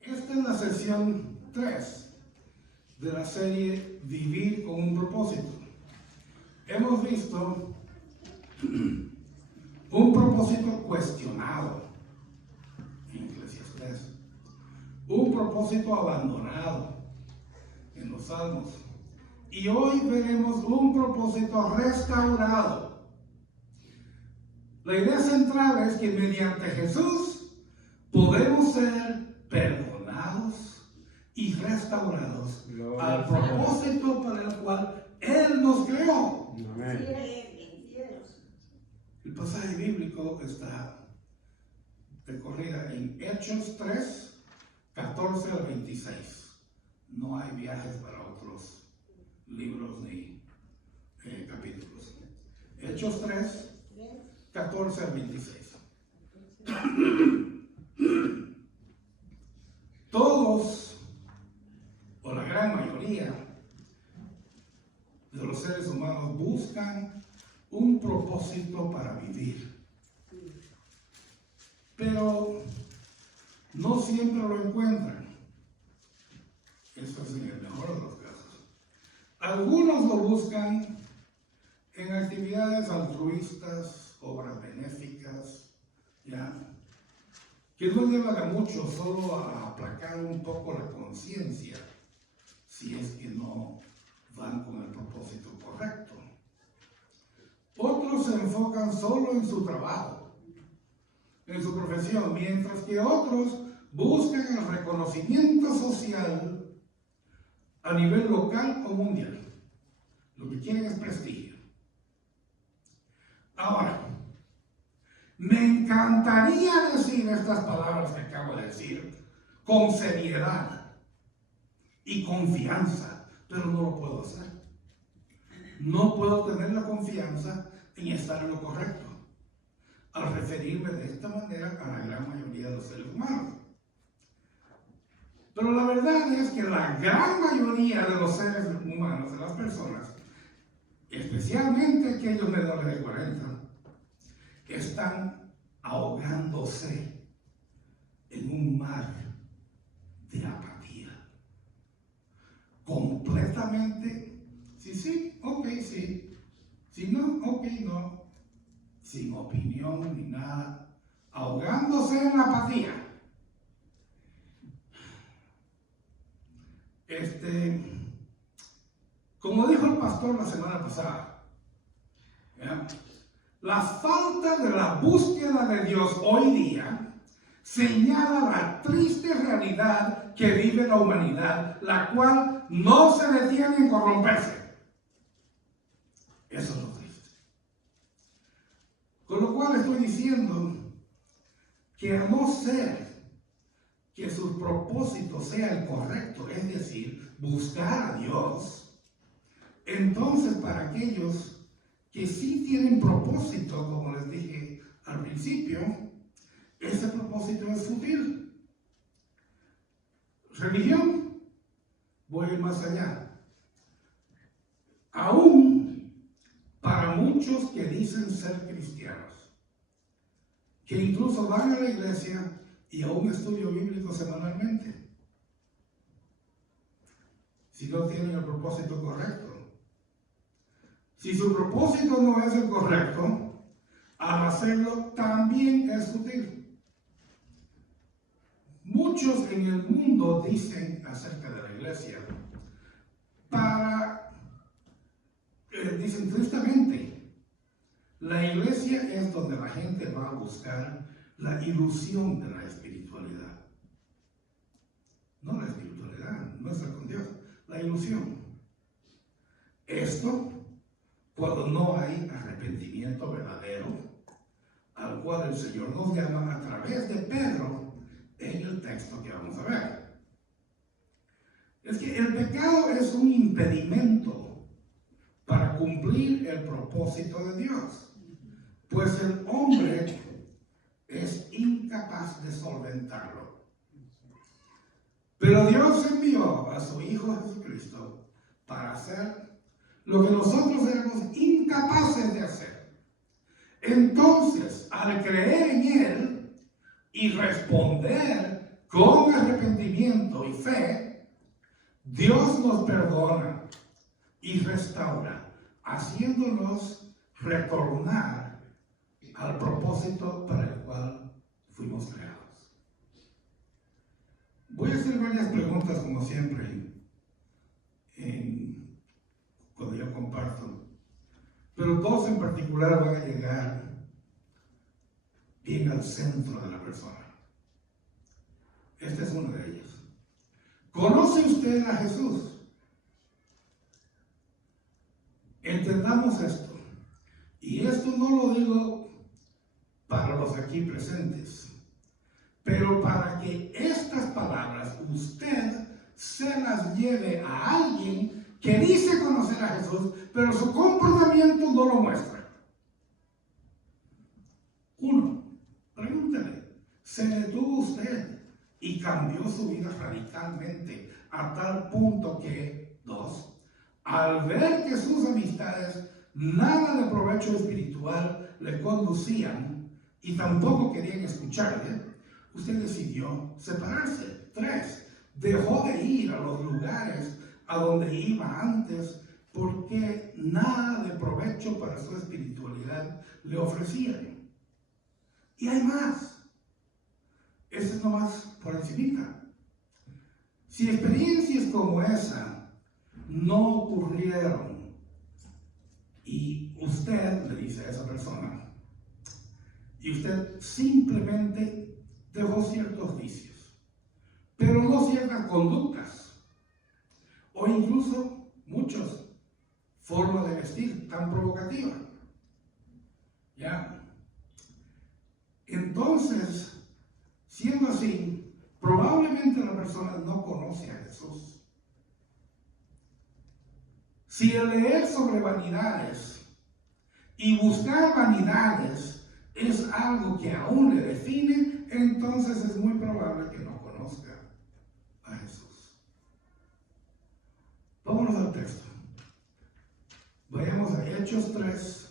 Esta es la sesión 3 de la serie Vivir con un propósito. Hemos visto un propósito cuestionado en Eclesiastés, un propósito abandonado en los Salmos, y hoy veremos un propósito restaurado. La idea central es que mediante Jesús podemos ser perdonados y restaurados al propósito para el cual Él nos creó. Amén. El pasaje bíblico está de corrida en Hechos 3, 14 al 26. No hay viajes para otros libros ni capítulos. Hechos 3, 14 al 26. Todos, o la gran mayoría de los seres humanos, buscan un propósito para vivir, pero no siempre lo encuentran. Eso es en el mejor de los casos. Algunos lo buscan en actividades altruistas, obras benéficas, ¿ya? Que no llevan a mucho, solo a aplacar un poco la conciencia, si es que no van con el propósito correcto. Otros se enfocan solo en su trabajo, en su profesión, mientras que otros buscan el reconocimiento social a nivel local o mundial. Lo que quieren es prestigio. Ahora, me encantaría decir estas palabras que acabo de decir con seriedad y confianza, pero no lo puedo hacer. No puedo tener la confianza en estar en lo correcto al referirme de esta manera a la gran mayoría de los seres humanos. Pero la verdad es que la gran mayoría de los seres humanos, de las personas, especialmente aquellos menores de 40, están ahogándose en un mar de apatía. Completamente, sí, ok, sí. Si no, ok, no. Sin opinión ni nada. Ahogándose en la apatía. Como dijo el pastor la semana pasada, ¿ya? La falta de la búsqueda de Dios hoy día señala la triste realidad que vive la humanidad, la cual no se detiene en corromperse. Eso es lo triste. Con lo cual estoy diciendo que a no ser que su propósito sea el correcto, es decir, buscar a Dios, entonces para aquellos que sí tienen propósito, como les dije al principio, ese propósito es fútil. Religión, voy a ir más allá. Aún para muchos que dicen ser cristianos, que incluso van a la iglesia y a un estudio bíblico semanalmente, si no tienen el propósito correcto. Si su propósito no es el correcto, al hacerlo también es fútil. Muchos en el mundo dicen acerca de la iglesia, dicen tristemente, la iglesia es donde la gente va a buscar la ilusión de la espiritualidad. No la espiritualidad, no estar con Dios, la ilusión. Esto cuando no hay arrepentimiento verdadero, al cual el Señor nos llama a través de Pedro en el texto que vamos a ver. Es que el pecado es un impedimento para cumplir el propósito de Dios, pues el hombre es incapaz de solventarlo. Pero Dios envió a su Hijo Jesucristo para hacer lo que nosotros éramos incapaces de hacer. Entonces, al creer en Él y responder con arrepentimiento, Dios nos perdona y restaura, haciéndonos retornar al propósito para el cual fuimos creados. Voy a hacer varias preguntas, como siempre, cuando yo comparto, pero dos en particular van a llegar bien al centro de la persona. Esta es una de ellas. ¿Conoce usted a Jesús? Entendamos esto. Y esto no lo digo para los aquí presentes, pero para que estas palabras usted se las lleve a alguien que dice conocer a Jesús, pero su comportamiento no lo muestra. Uno, pregúntele, ¿se detuvo usted y cambió su vida radicalmente a tal punto que, dos, al ver que sus amistades nada de provecho espiritual le conducían y tampoco querían escucharle, usted decidió separarse? Tres, dejó de ir a los lugares a donde iba antes porque nada de provecho para su espiritualidad le ofrecían. Y hay más. Eso es nomás por encimita. Si experiencias como esa no ocurrieron y usted le dice a esa persona y usted simplemente dejó ciertos vicios, pero no ciertas conductas o incluso muchas formas de vestir tan provocativa, ¿ya? Entonces, siendo así, probablemente la persona no conoce a Jesús. Si el leer sobre vanidades y buscar vanidades es algo que aún le define, entonces es muy probable que no conozca a Jesús. Vámonos al texto. Vayamos a Hechos 3,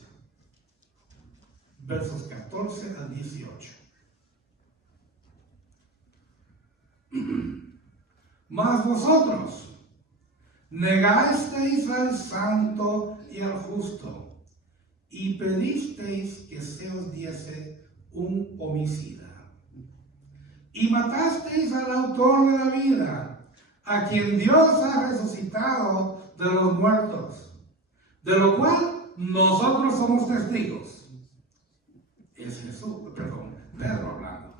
versos 14 al 18. Mas vosotros negasteis al santo y al justo, y pedisteis que se os diese un homicida, y matasteis al autor de la vida, a quien Dios ha resucitado de los muertos, de lo cual nosotros somos testigos. Es Jesús, perdón, Pedro hablando.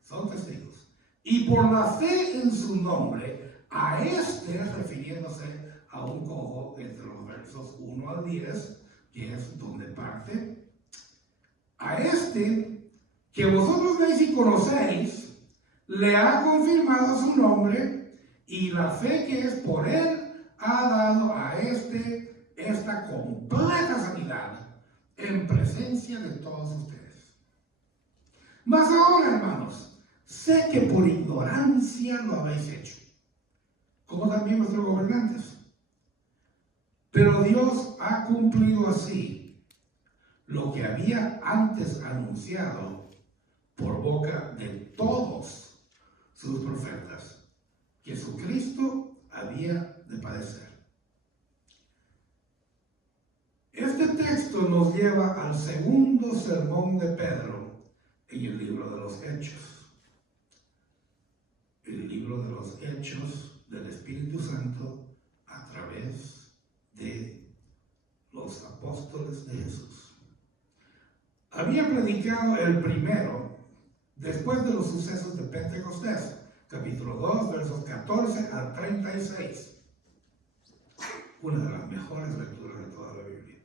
Son testigos. Y por la fe en su nombre, a este, refiriéndose a un cojo entre los versos 1 al 10, que es donde parte, a este que vosotros veis y conocéis, le ha confirmado su nombre, y la fe que es por él ha dado a este esta completa sanidad en presencia de todos ustedes. Mas ahora, hermanos, sé que por ignorancia lo habéis hecho, como también vuestros gobernantes. Pero Dios ha cumplido así lo que había antes anunciado por boca de todos sus profetas, que su Cristo había de padecer. Este texto nos lleva al segundo sermón de Pedro en el libro de los Hechos. El libro de los Hechos del Espíritu Santo a través de los apóstoles de Jesús. Había predicado el primero después de los sucesos de Pentecostés, capítulo 2, versos 14 al 36. Una de las mejores lecturas de toda la Biblia.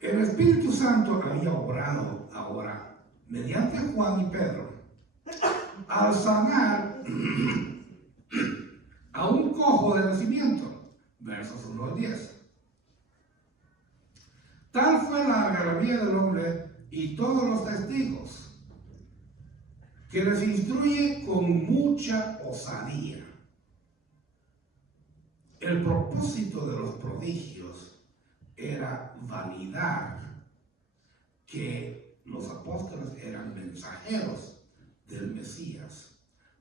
El Espíritu Santo había obrado ahora mediante Juan y Pedro al sanar a un cojo de nacimiento, versos 1 al 10. Tal fue la algarabía del hombre y todos los testigos, que les instruye con mucha osadía. El propósito de los prodigios era validar que los apóstoles eran mensajeros del Mesías,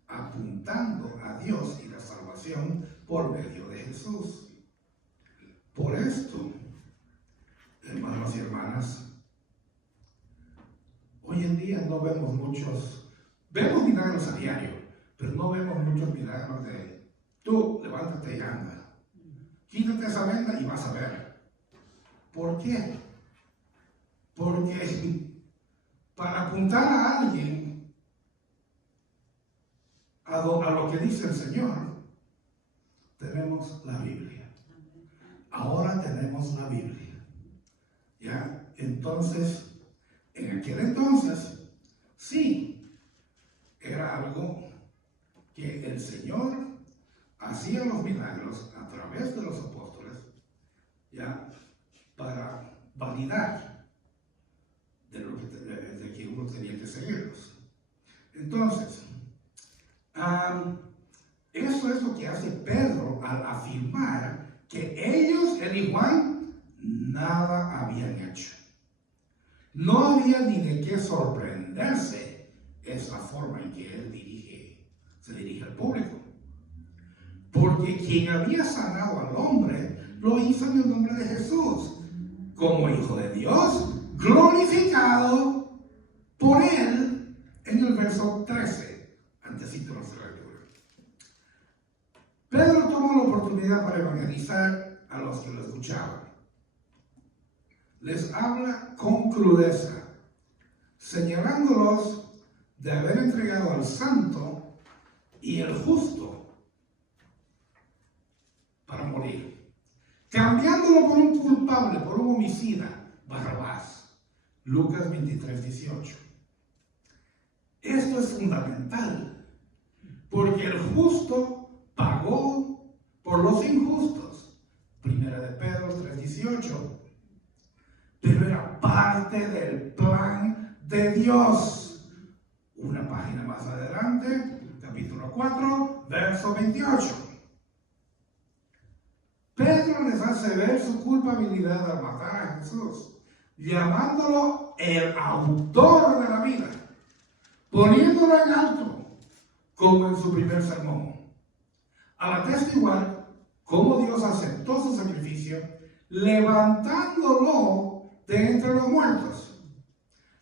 apuntando a Dios y la salvación por medio de Jesús. Por esto, hermanos y hermanas, hoy en día no vemos vemos milagros a diario, pero no vemos muchos milagros de tú, levántate y anda. Quítate esa venda y vas a ver. ¿Por qué? Porque para apuntar a alguien a lo que dice el Señor, tenemos la Biblia. Ahora tenemos la Biblia. ¿Ya? Entonces, en aquel entonces, sí, era algo que el Señor hacía los milagros a través de los apóstoles, ¿ya? Para validar de que uno tenía que seguirlos. Entonces, eso es lo que hace Pedro al afirmar que ellos, él y Juan, nada habían hecho. No había ni de qué sorprenderse. Es la forma en que él se dirige al público. Porque quien había sanado al hombre, lo hizo en el nombre de Jesús, como Hijo de Dios, glorificado por él, en el verso 13, antesito de nuestra lectura. Pedro tomó la oportunidad para evangelizar a los que lo escuchaban. Les habla con crudeza, señalándolos de haber entregado al santo y el justo para morir, cambiándolo por un culpable, por un homicida, Barrabás. Lucas 23:18. Esto es fundamental, porque el justo pagó por los injustos. Primera de Pedro 3:18. Pero era parte del plan de Dios. Una página más adelante, capítulo 4, verso 28. Pedro les hace ver su culpabilidad al matar a Jesús, llamándolo el autor de la vida, poniéndolo en alto, como en su primer sermón, al atestiguar cómo Dios aceptó su sacrificio, levantándolo de entre los muertos.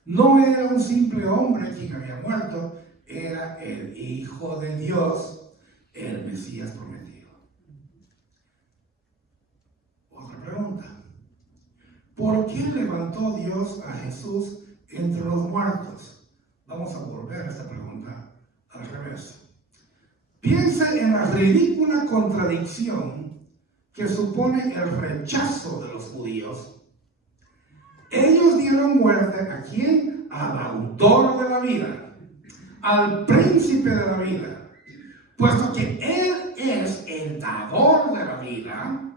No era un simple hombre quien había muerto, era el Hijo de Dios, el Mesías prometido. Otra pregunta: ¿por qué levantó Dios a Jesús entre los muertos? Vamos a volver a esta pregunta al revés. Piensa en la ridícula contradicción que supone el rechazo de los judíos. Ellos dieron muerte ¿a quién? Al autor de la vida, al príncipe de la vida. Puesto que Él es el dador de la vida,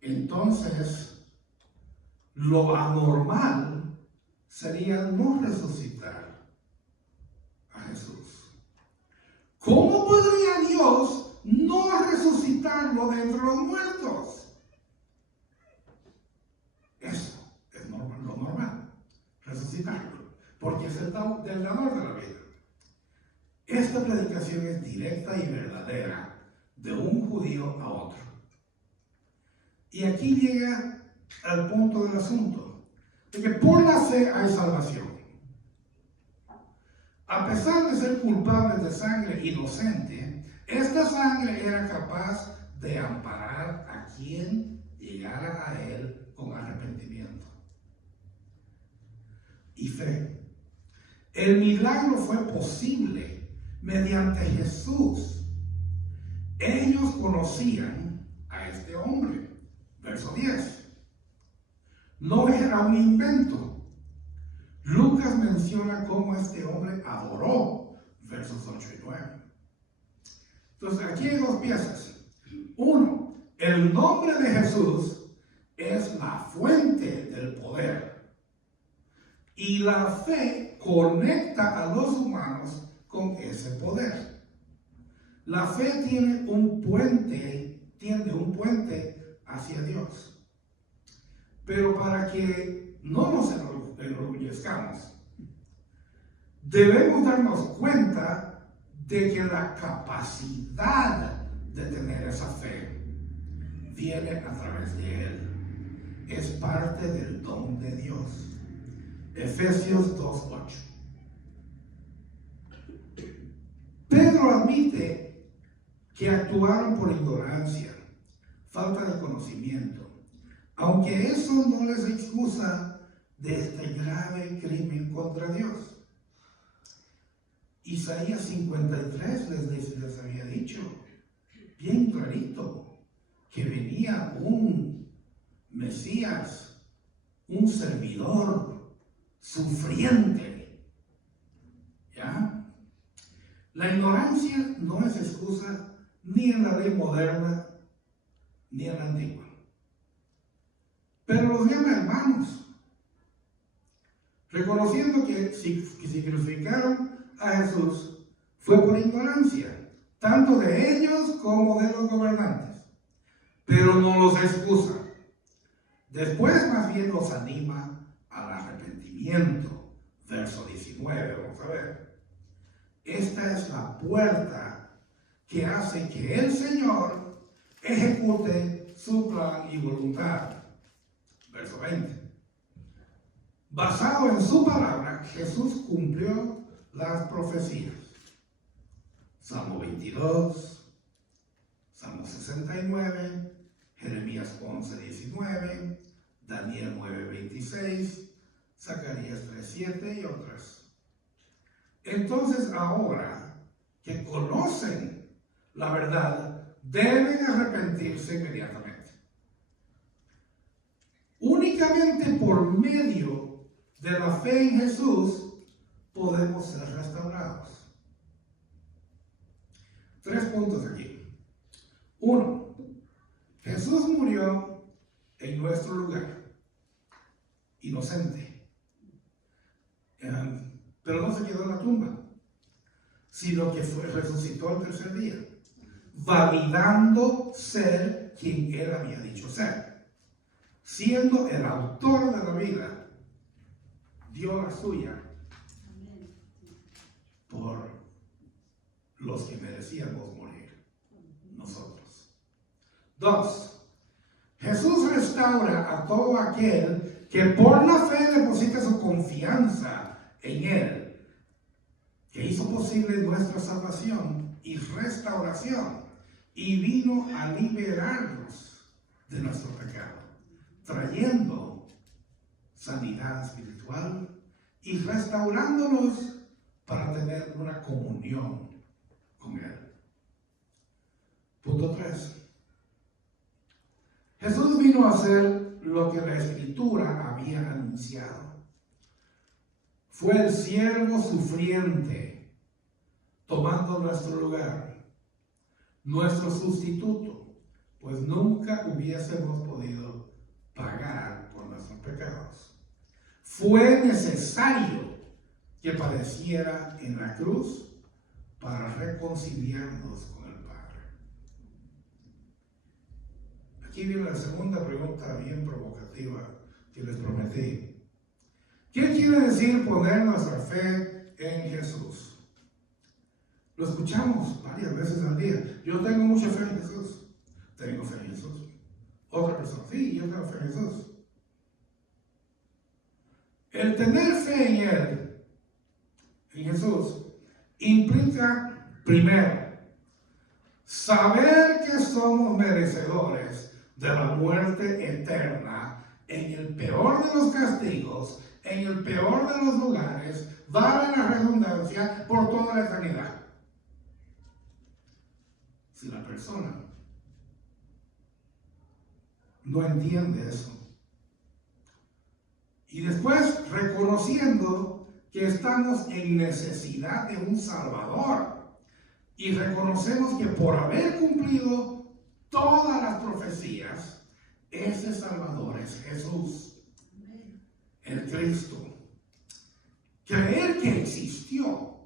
entonces lo anormal sería no resucitar a Jesús. ¿Cómo podría Dios no resucitarlo de entre los muertos? Eso es normal, lo normal, resucitarlo, porque es el dador de la vida. Esta predicación es directa y verdadera de un judío a otro. Y aquí llega al punto del asunto, de que por la fe hay salvación. A pesar de ser culpables de sangre inocente, esta sangre era capaz de amparar a quien llegara a él con arrepentimiento y fe. El milagro fue posible mediante Jesús. Ellos conocían a este hombre. Verso 10. No era un invento. Lucas menciona cómo este hombre adoró. Versos 8 y 9. Entonces aquí hay dos piezas. Uno, el nombre de Jesús es la fuente del poder. Y la fe conecta a los humanos con ese poder. La fe tiene un puente hacia Dios. Pero para que no nos enorgullezcamos, debemos darnos cuenta de que la capacidad de tener esa fe viene a través de Él. Es parte del don de Dios. Efesios 2:8. Pedro admite que actuaron por ignorancia, falta de conocimiento, aunque eso no les excusa de este grave crimen contra Dios. Isaías 53 les había dicho bien clarito que venía un Mesías, un servidor sufriente. ¿Ya? La ignorancia no es excusa ni en la ley moderna ni en la antigua. Pero los llama hermanos, reconociendo que si crucificaron a Jesús fue por ignorancia, tanto de ellos como de los gobernantes, pero no los excusa. Después más bien los anima al arrepentimiento. Verso 19, vamos a ver. Esta es la puerta que hace que el Señor ejecute su plan y voluntad. Verso 20. Basado en su palabra, Jesús cumplió las profecías. Salmo 22, Salmo 69, Jeremías 11:19, Daniel 9:26, Zacarías 3:7 y otras. Entonces ahora que conocen la verdad, deben arrepentirse inmediatamente. Únicamente por medio de la fe en Jesús podemos ser restaurados. 3 puntos aquí. 1. Jesús murió en nuestro lugar, inocente, pero no se quedó en la tumba, sino que resucitó al tercer día, validando ser quien Él había dicho ser, siendo el autor de la vida, dio la suya por los que merecíamos morir, nosotros. 2. Jesús restaura a todo aquel que por la fe deposita su confianza en Él, que hizo posible nuestra salvación y restauración, y vino a liberarnos de nuestro pecado, trayendo sanidad espiritual y restaurándonos para tener una comunión con Él. Punto 3. Jesús vino a hacer lo que la Escritura había anunciado. Fue el siervo sufriente, tomando nuestro lugar, nuestro sustituto, pues nunca hubiésemos podido pagar por nuestros pecados. Fue necesario que padeciera en la cruz para reconciliarnos con el Padre. Aquí viene la segunda pregunta bien provocativa que les prometí. ¿Qué quiere decir poner nuestra fe en Jesús? Lo escuchamos varias veces al día. Yo tengo mucha fe en Jesús. Tengo fe en Jesús. Otra persona, sí, yo tengo fe en Jesús. El tener fe en Él, en Jesús, implica, primero, saber que somos merecedores de la muerte eterna en el peor de los castigos, en el peor de los lugares, vale la redundancia, por toda la eternidad. Si la persona no entiende eso, y después reconociendo que estamos en necesidad de un Salvador, y reconocemos que por haber cumplido todas las profecías, ese Salvador es Jesús, el Cristo. Creer que existió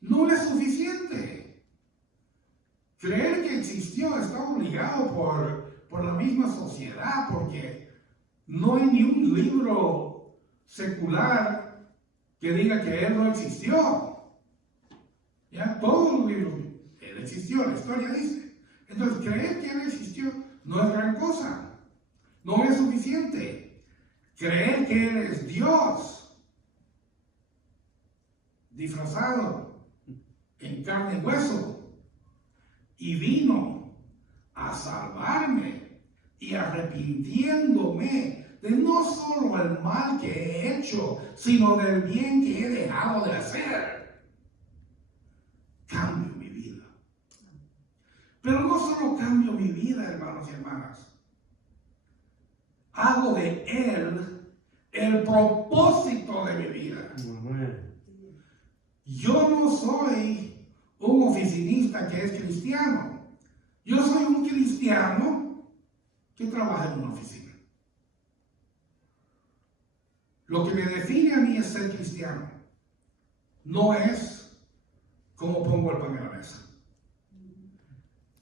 no es suficiente. Creer que existió está obligado por la misma sociedad, porque no hay ni un libro secular que diga que Él no existió. Ya todos los libros, el Él existió, la historia dice. Entonces, creer que Él existió no es gran cosa. No es suficiente. Creer que Él es Dios, disfrazado en carne y hueso, y vino a salvarme y arrepintiéndome de no solo el mal que he hecho, sino del bien que he dejado de hacer. Cambio mi vida. Pero no solo cambio mi vida, hermanos y hermanas. Hago de Él el propósito de mi vida. Yo no soy un oficinista que es cristiano. Yo soy un cristiano que trabaja en una oficina. Lo que me define a mí es ser cristiano. No es cómo pongo el pan en la mesa.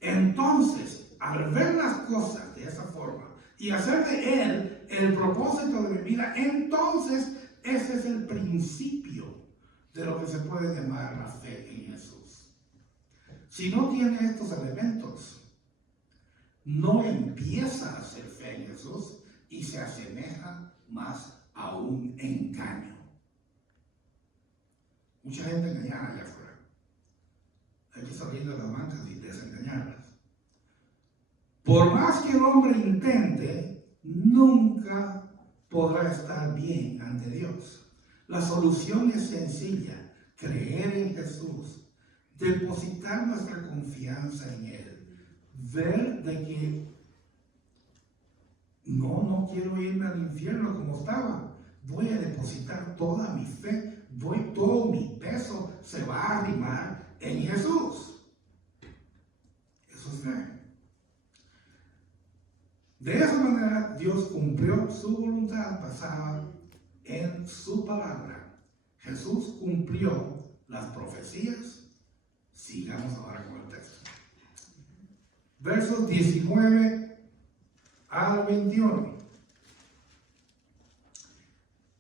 Entonces, al ver las cosas de esa forma y hacer de Él el propósito de mi vida, entonces ese es el principio de lo que se puede llamar la fe en Jesús. Si no tiene estos elementos, no empieza a hacer fe en Jesús y se asemeja más a un engaño. Mucha gente engañada allá afuera. Hay que salir de las bancas y desengañarlas. Por más que el hombre intente, nunca podrá estar bien ante Dios. La solución es sencilla: creer en Jesús, depositar nuestra confianza en Él, ver de que no quiero irme al infierno como estaba. Voy a depositar toda mi fe, todo mi peso se va a arrimar en Jesús. Eso es fe. De esa manera Dios cumplió su voluntad basada en su palabra. Jesús cumplió las profecías. Sigamos ahora con el texto. Versos 19 al 21.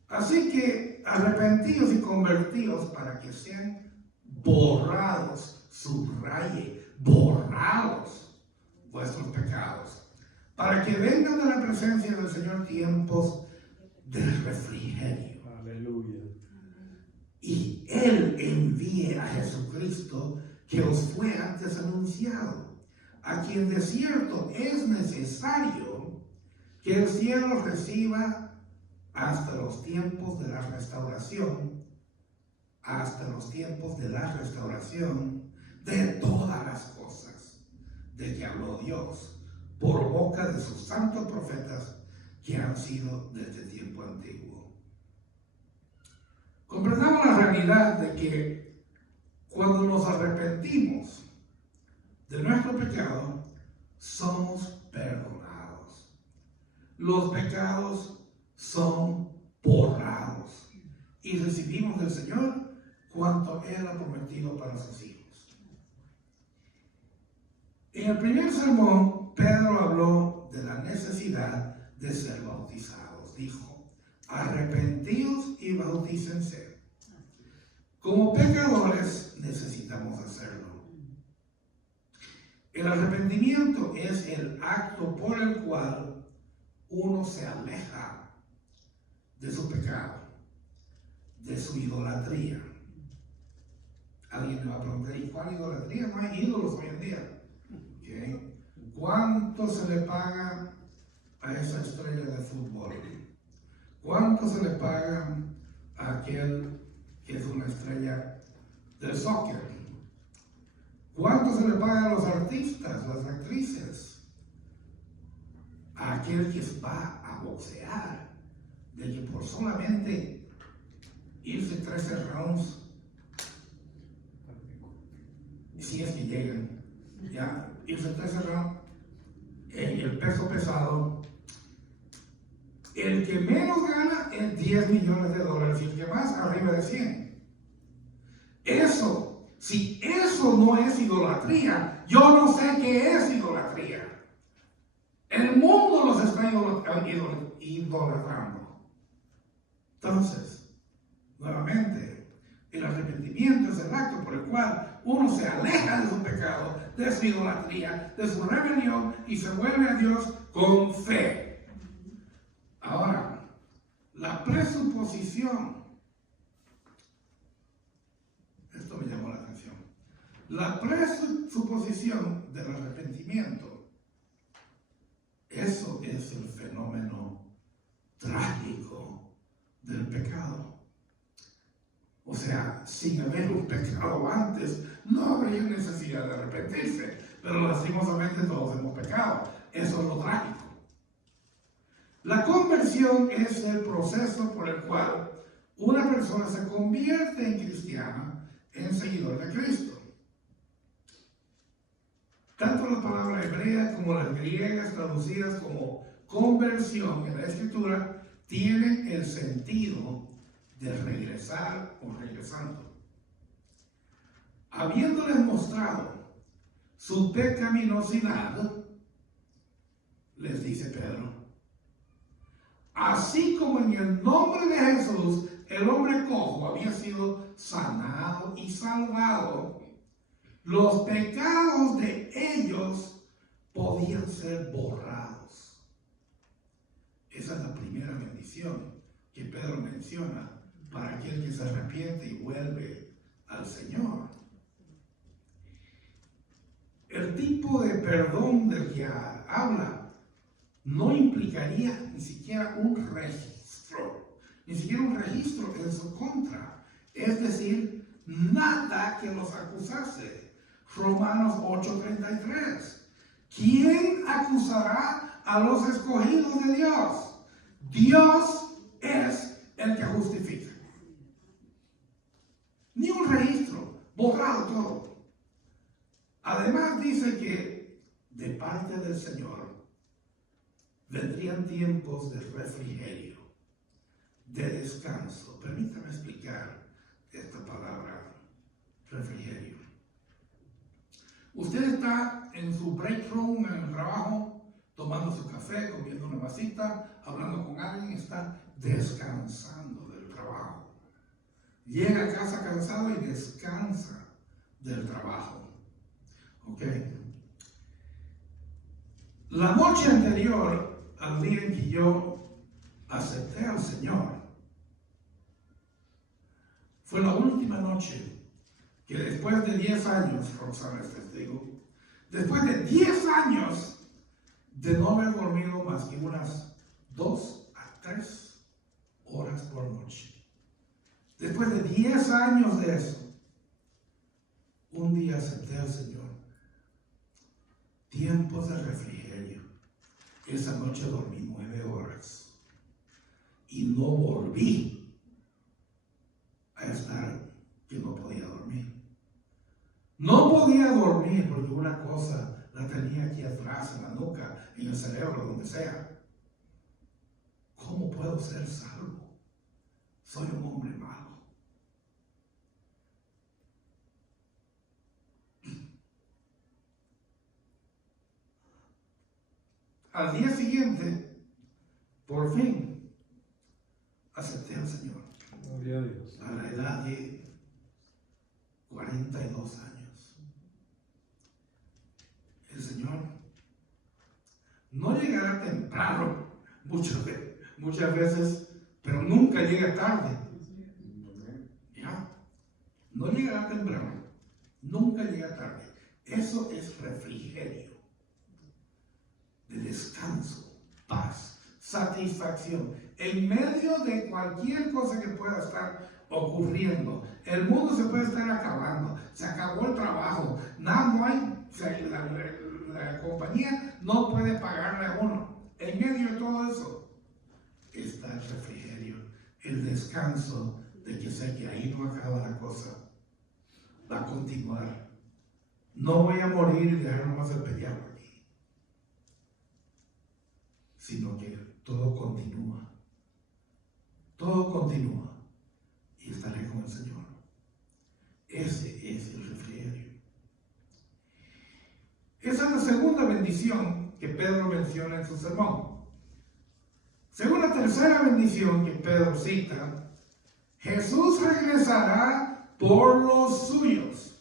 Así que arrepentíos y convertíos para que sean borrados, subraye, borrados vuestros pecados, para que vengan de la presencia del Señor tiempos de refrigerio. Aleluya. Y Él envíe a Jesucristo, que os fue antes anunciado, a quien de cierto es necesario que el cielo reciba hasta los tiempos de la restauración, de todas las cosas de que habló Dios por boca de sus santos profetas que han sido desde tiempo antiguo. Comprendamos la realidad de que cuando nos arrepentimos de nuestro pecado, somos perdonados. Los pecados son borrados y recibimos del Señor cuanto Él ha prometido para sus hijos. En el primer sermón, Pedro habló de la necesidad de ser bautizados. Dijo: arrepentíos y bautícense. Como pecadores necesitamos hacerlo. El arrepentimiento es el acto por el cual uno se aleja de su pecado, de su idolatría. Alguien me va a preguntar: ¿y cuál idolatría? No hay ídolos hoy en día. ¿Okay? ¿Cuánto se le paga a esa estrella de fútbol? ¿Cuánto se le paga a aquel que es una estrella del soccer? ¿Cuánto se le paga a los artistas, las actrices? A aquel que va a boxear, de que por solamente irse 13 rounds, si es que llegan, ya, irse 13 rounds en el peso pesado, el que menos gana es $10 millones y el que más arriba de 100. Eso, si eso no es idolatría, yo no sé qué es idolatría. El mundo los está idolatrando. Entonces, nuevamente, el arrepentimiento arrepentimiento es el acto por el cual uno se aleja de su pecado, de su idolatría, de su rebelión y se vuelve a Dios con fe. Ahora, la presuposición, esto me llamó la atención, la presuposición del arrepentimiento, eso es el fenómeno trágico del pecado. O sea, sin haber un pecado antes, no habría necesidad de arrepentirse, pero lastimosamente todos hemos pecado. Eso es lo trágico. La conversión es el proceso por el cual una persona se convierte en cristiana, en seguidor de Cristo. Tanto la palabra hebrea como las griegas traducidas como conversión en la Escritura tienen el sentido de regresar o regresando. Habiéndoles mostrado su pecaminosidad, les dice Pedro, así como en el nombre de Jesús el hombre cojo había sido sanado y salvado, los pecados de ellos podían ser borrados. Esa es la primera bendición que Pedro menciona para aquel que se arrepiente y vuelve al Señor. El tipo de perdón del que habla no implicaría ni siquiera un registro en su contra. Es decir, nada que los acusase. Romanos 8:33. ¿Quién acusará a los escogidos de Dios? Dios es el que justifica. Ni un registro, borrado todo. Además dice que de parte del Señor vendrían tiempos de refrigerio, de descanso. Permítame explicar esta palabra, refrigerio. Usted está en su break room, en el trabajo, tomando su café, comiendo una vasita, hablando con alguien, está descansando del trabajo. Llega a casa cansado y descansa del trabajo. ¿Ok? La noche anterior al día en que yo acepté al Señor, fue la última noche que después de 10 años, Roxana es testigo, después de 10 años de no haber dormido más que unas 2 a 3 horas por noche, después de 10 años de eso, un día acepté al Señor. Tiempos de refrigerio. Esa noche dormí 9 horas y no volví a estar que no podía dormir. No podía dormir porque una cosa la tenía aquí atrás, en la nuca, en el cerebro, donde sea. ¿Cómo puedo ser salvo? Soy un hombre malo. Al día siguiente, por fin, acepté al Señor. Gloria a Dios. A la edad de 42 años. El Señor no llegará temprano muchas veces, pero nunca llega tarde. ¿Ya? No llegará temprano, nunca llega tarde. Eso es refrigerio, de descanso, paz, satisfacción, en medio de cualquier cosa que pueda estar ocurriendo. El mundo se puede estar acabando, se acabó el trabajo, nada, no hay, la compañía no puede pagarle a uno. En medio de todo eso está el refrigerio, el descanso de que sé que ahí no acaba la cosa, va a continuar. No voy a morir y dejar nomás el pelear por aquí, sino que todo continúa y estaré con el Señor. Ese es el refrigerio. Esa es la segunda bendición que Pedro menciona en su sermón. Según la tercera bendición que Pedro cita, Jesús regresará por los suyos.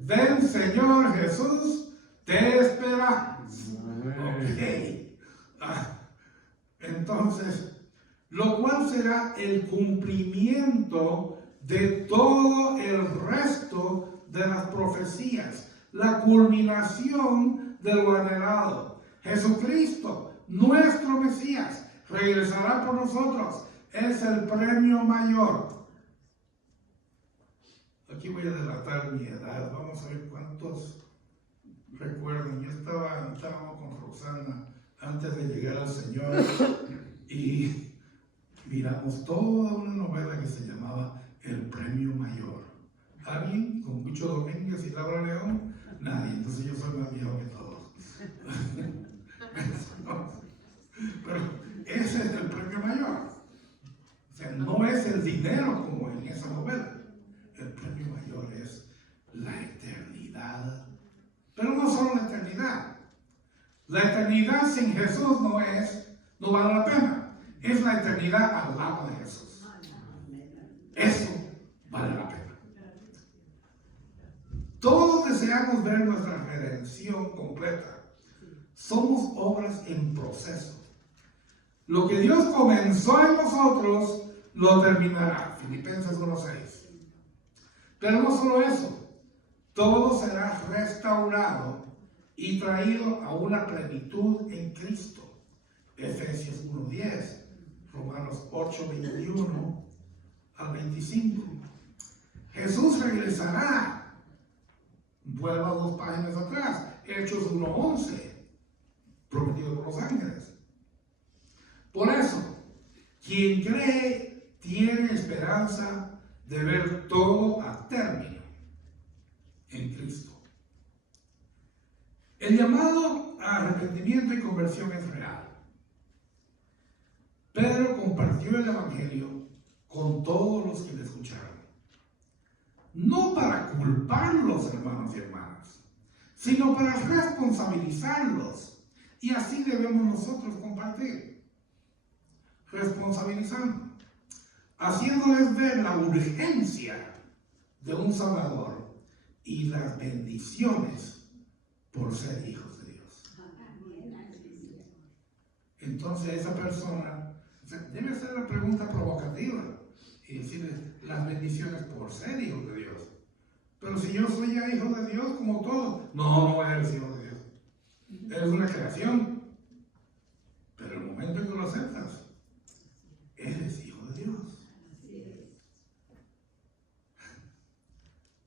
Ven, Señor Jesús, te esperamos. Ok. Entonces, lo cual será el cumplimiento de todo el resto de las profecías, la culminación de lo anhelado. Jesucristo, nuestro Mesías, regresará por nosotros. Es el premio mayor. Aquí voy a delatar mi edad. Vamos a ver cuántos recuerdan. Yo estaba con Roxana antes de llegar al Señor y miramos toda una novela que se llamaba El Premio Mayor. ¿Alguien? Con Mucho Domínguez y Laura León. Nadie. Entonces yo soy más viejo que todos. Pero ese es el premio mayor. O sea, no es el dinero como en esa novela. El premio mayor es la eternidad. Pero no solo la eternidad. La eternidad sin Jesús no vale la pena. Es la eternidad al lado de Jesús. Eso vale la pena. Todos deseamos ver nuestra redención completa. Somos obras en proceso. Lo que Dios comenzó en nosotros, lo terminará. Filipenses 1:6. Pero no solo eso. Todo será restaurado y traído a una plenitud en Cristo. Efesios 1:10. Romanos 8:21 al 25. Jesús regresará. Vuelva 2 páginas atrás. Hechos 1:11. Prometido por los ángeles. Por eso, quien cree tiene esperanza de ver todo a término en Cristo. El llamado a arrepentimiento y conversión es real. Pedro compartió el Evangelio con todos los que le escucharon. No para culparlos, hermanos y hermanas, sino para responsabilizarlos. Y así debemos nosotros compartir. Responsabilizando. Haciéndoles ver la urgencia de un Salvador y las bendiciones por ser hijos de Dios. Entonces esa persona debe hacer la pregunta provocativa y decirle las bendiciones por ser hijos de Dios. Pero si yo soy ya hijo de Dios como todos, no eres hijo de Dios. Eres una creación. Pero el momento en que lo aceptas, eres hijo de Dios.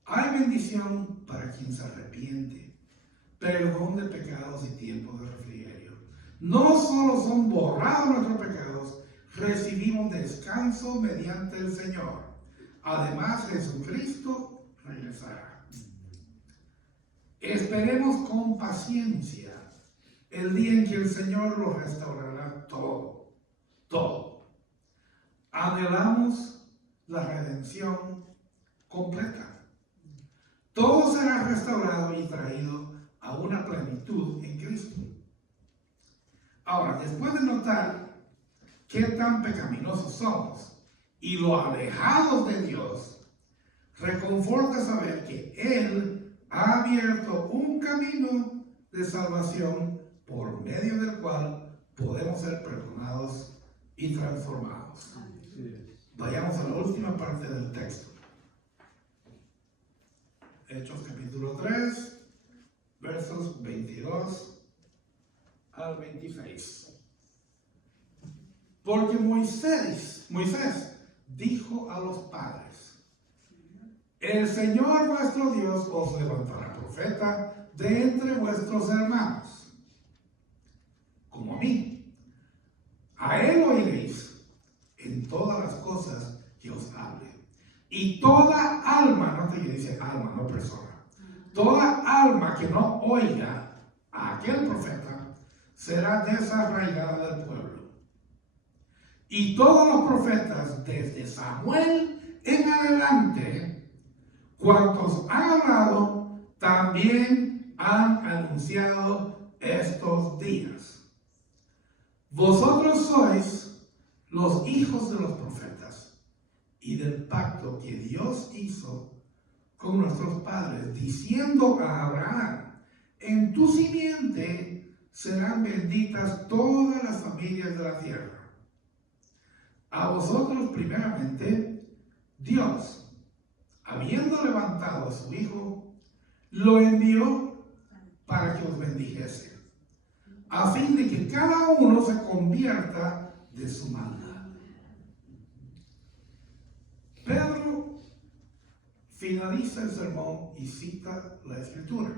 Hay bendición para quien se arrepiente, perdón de pecados y tiempo de refrigerio. No solo son borrados nuestros pecados, recibimos descanso mediante el Señor. Además, Jesucristo regresará. Esperemos con paciencia el día en que el Señor lo restaurará todo. Todo. Anhelamos la redención completa. Todo será restaurado y traído a una plenitud en Cristo. Ahora, después de notar qué tan pecaminosos somos y lo alejados de Dios, reconforta saber que Él ha abierto un camino de salvación por medio del cual podemos ser perdonados y transformados. Vayamos a la última parte del texto. Hechos capítulo 3, versos 22 al 26. Porque Moisés dijo a los padres: el Señor vuestro Dios os levantará profeta de entre vuestros hermanos, como a mí. A él oiréis en todas las cosas que os hable. Y toda alma, no te dice alma, no persona, toda alma que no oiga a aquel profeta será desarraigada del pueblo. Y todos los profetas, desde Samuel en adelante, cuantos han hablado, también han anunciado estos días. Vosotros sois los hijos de los profetas y del pacto que Dios hizo con nuestros padres, diciendo a Abraham: en tu simiente serán benditas todas las familias de la tierra. A vosotros primeramente, Dios, habiendo levantado a su Hijo, lo envió para que os bendijese, a fin de que cada uno se convierta de su maldad. Pedro finaliza el sermón y cita la Escritura,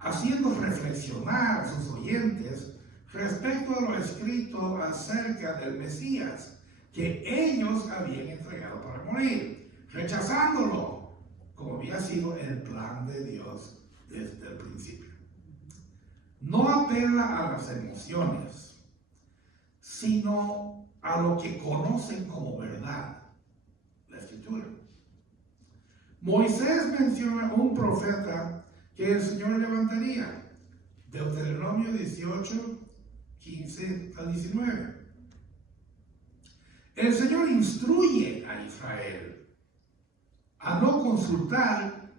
haciendo reflexionar a sus oyentes respecto a lo escrito acerca del Mesías que ellos habían entregado para morir, rechazándolo, como había sido el plan de Dios desde el principio. No apela a las emociones, sino a lo que conocen como verdad, la Escritura. Moisés menciona un profeta que el Señor levantaría, Deuteronomio 18, 15 al 19. El Señor instruye a Israel a no consultar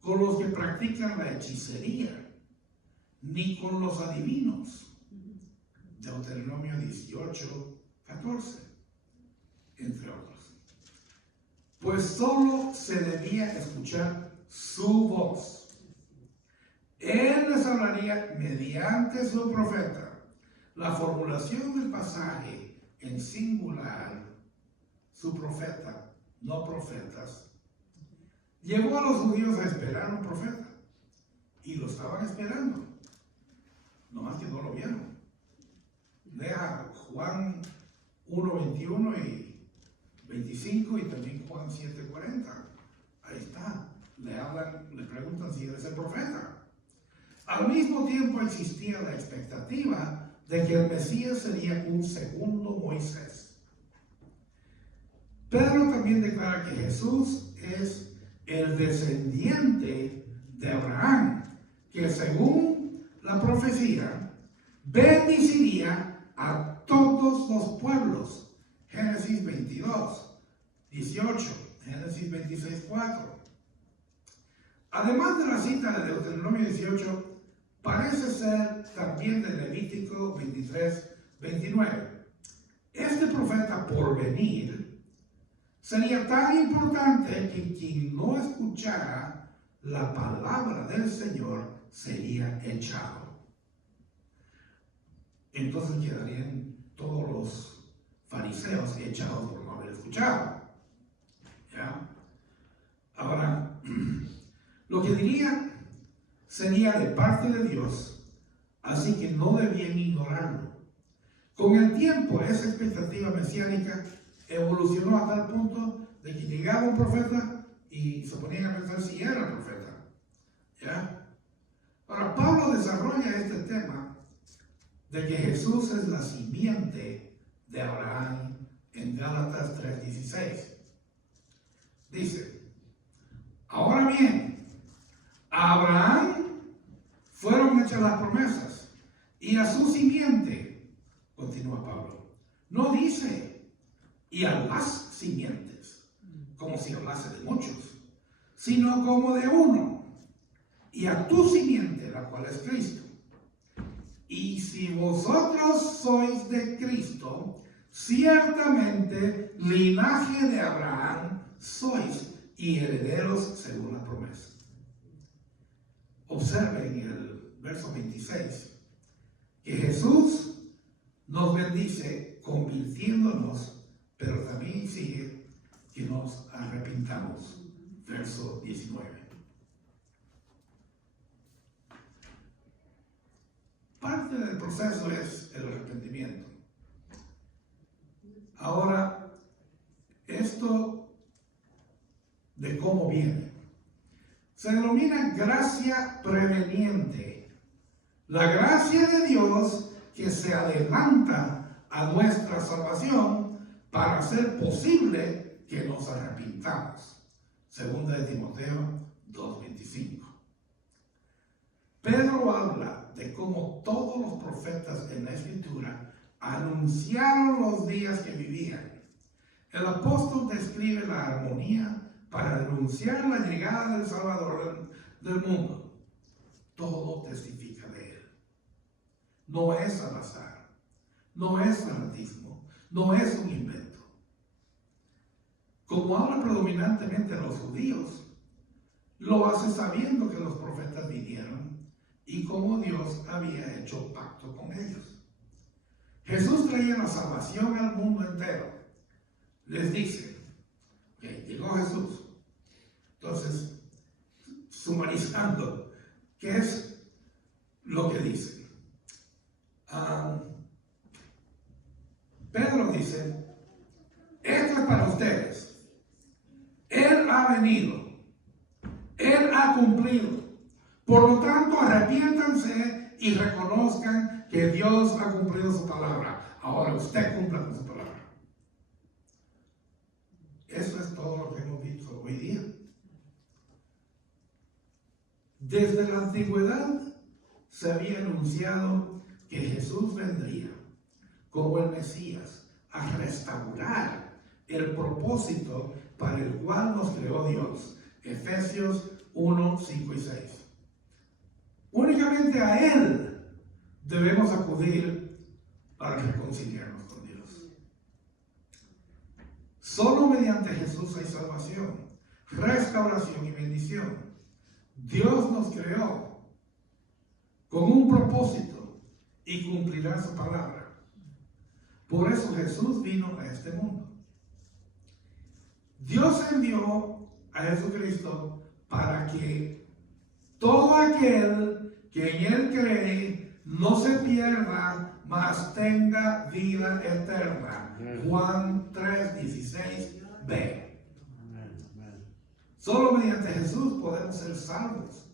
con los que practican la hechicería, ni con los adivinos, Deuteronomio 18, 14, entre otros. Pues solo se debía escuchar su voz. Él les hablaría mediante su profeta. La formulación del pasaje en singular, su profeta, no profetas, llevó a los judíos a esperar un profeta. Y lo estaban esperando. Nomás que no lo vieron. Lea Juan 1, 21 y 25 y también Juan 7, 40. Ahí está. Le preguntan si eres el profeta. Al mismo tiempo existía la expectativa de que el Mesías sería un segundo Moisés. Pedro también declara que Jesús es el descendiente de Abraham, que según la profecía bendeciría a todos los pueblos. Génesis 22, 18, Génesis 26, 4. Además de la cita de Deuteronomio 18, parece ser también de Levítico 23, 29. Este profeta por venir sería tan importante que quien no escuchara la palabra del Señor sería echado. Entonces quedarían todos los fariseos echados por no haber escuchado. ¿Ya? Ahora, lo que diría sería de parte de Dios, así que no debían ignorarlo. Con el tiempo, esa expectativa mesiánica evolucionó a tal punto de que llegaba un profeta y se ponían a pensar si era el profeta. ¿Ya? Ahora, Pablo desarrolla este tema de que Jesús es la simiente de Abraham en Gálatas 3:16. Dice: ahora bien, a Abraham fueron hechas las promesas y a su simiente, continúa Pablo, no dice y a las simientes, como si hablase de muchos, sino como de uno, y a tu simiente, la cual es Cristo. Y si vosotros sois de Cristo, ciertamente linaje de Abraham sois y herederos según la promesa. Observen el verso 26, que Jesús nos bendice convirtiéndonos, pero también exige que nos arrepintamos. Verso 19. Parte del proceso es el arrepentimiento. Ahora, esto de cómo viene se denomina gracia preveniente. La gracia de Dios que se adelanta a nuestra salvación para hacer posible que nos arrepintamos. Segunda de Timoteo 2:25. Pedro habla de cómo todos los profetas en la Escritura anunciaron los días que vivían, el apóstol describe la armonía para denunciar la llegada del Salvador del mundo. Todo testifica de él. No es al azar, no es fanatismo, no es un invento. Como habla predominantemente a los judíos, lo hace sabiendo que los profetas vinieron y cómo Dios había hecho pacto con ellos. Jesús traía la salvación al mundo entero. Les dice, que llegó Jesús. Entonces, sumarizando, ¿qué es lo que dice? Pedro dice, esto es para ustedes. Él ha venido. Él ha cumplido. Por lo tanto, arrepiéntanse y reconozcan que Dios ha cumplido su palabra. Ahora usted cumpla con su palabra. Eso es todo lo que hemos visto hoy día. Desde la antigüedad se había anunciado que Jesús vendría como el Mesías a restaurar el propósito para el cual nos creó Dios. Efesios 1, 5 y 6. Únicamente a Él debemos acudir para reconciliarnos con Dios. Solo mediante Jesús hay salvación, restauración y bendición. Dios nos creó con un propósito y cumplirá su palabra. Por eso Jesús vino a este mundo. Dios envió a Jesucristo para que todo aquel que en Él cree no se pierda, mas tenga vida eterna. Juan 3:16b. Solo mediante Jesús podemos ser salvos,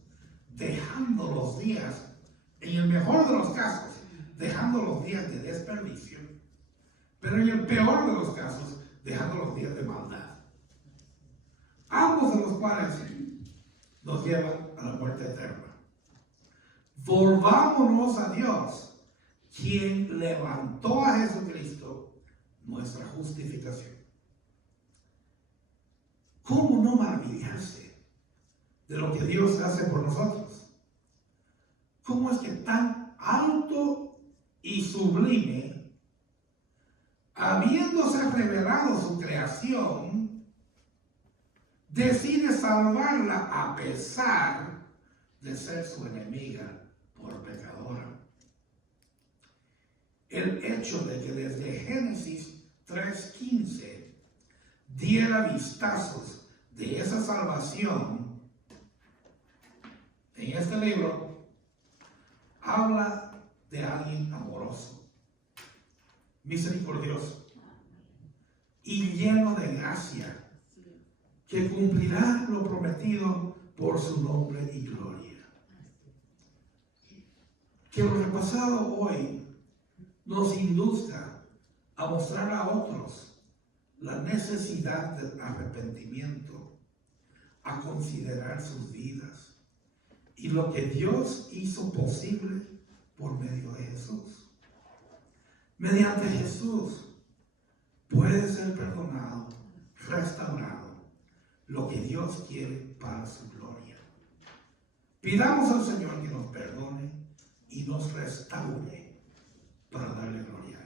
dejando los días, en el mejor de los casos, dejando los días de desperdicio, pero en el peor de los casos, dejando los días de maldad. Ambos de los cuales nos llevan a la muerte eterna. Volvámonos a Dios, quien levantó a Jesucristo, nuestra justificación. ¿Cómo no maravillarse de lo que Dios hace por nosotros? ¿Cómo es que tan alto y sublime, habiéndose revelado su creación, decide salvarla a pesar de ser su enemiga por pecadora? El hecho de que desde Génesis 3:15 diera vistazos de esa salvación en este libro habla de alguien amoroso, misericordioso y lleno de gracia, que cumplirá lo prometido por su nombre y gloria. Que lo repasado hoy nos induzca a mostrar a otros la necesidad del arrepentimiento, a considerar sus vidas y lo que Dios hizo posible por medio de Jesús. Mediante Jesús puede ser perdonado, restaurado, lo que Dios quiere para su gloria. Pidamos al Señor que nos perdone y nos restaure para darle gloria a Él.